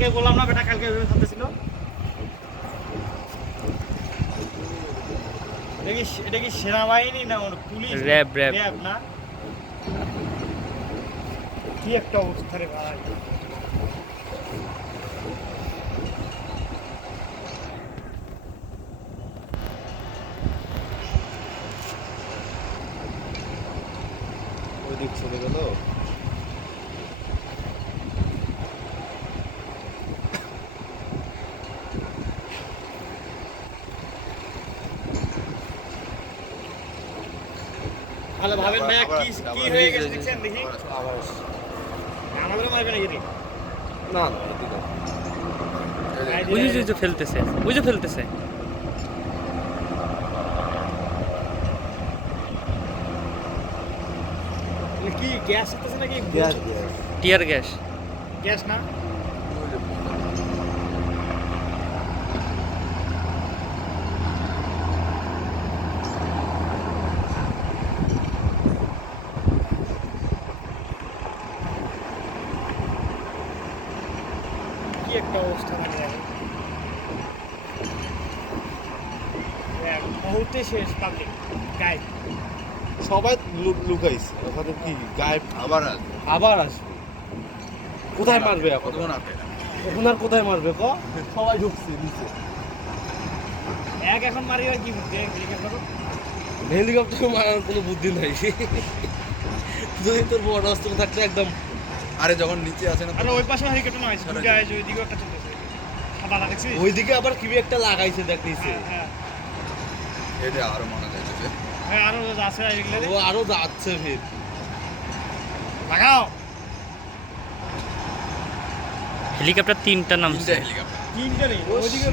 কালকে বললাম না বেটা কালকে ভেবে থাকতেছিল এটা কি এটা কি সেনাবাহিনী না পুলিশ? RAB, RAB. র্যাব না? কি একটা অবস্থা রে ভাই। ওই দিক চলে গেল। তাহলে ভাবেন ভাইয়া কি কি হয়ে গেছে দেখছেন দেখি। আমাদের মারবে নাকি না ওই যে- যে ফেলতেছে ওই যে ফেলতেছে। কি গ্যাস হতেছে নাকি? Gas gas. Tear gas. Gas না? কি একটা অবস্থা মানে? দেখেন। এক মুহূর্তে শেষ পাবলিক গাইড সবাই লুকাইছে। ওখানে কি গায়েব আবার আসবে। আবার আসবে। কোথায় মারবে এখন? এখন আর কোথায় মারবে ক? সবাই ঢুকছে নিচে। এক এখন মারি আর কি করো হেলিকপ্টার মারার কোনো বুদ্ধি নাই। যদি তোর বড় অস্ত্র থাকতো একদম আরে যখন নিচে আসে না আর ওই পাশে হেলিকপ্টার নয় দুইটা আছে ওইদিকেও একটা চলতেছে। সাদা দেখছিস? ওইদিকে আবার কি একটা লাগাইছে দেখ নিচে এটা আরও মনে যাচ্ছে যে। হ্যাঁ আরও আছে এগুলো ও আরও যাচ্ছে ফির। লাগাও। হেলিকপ্টার তিনটা নামছে। তিনটে হেলিকপ্টার। তিনটে নেই ওইদিকে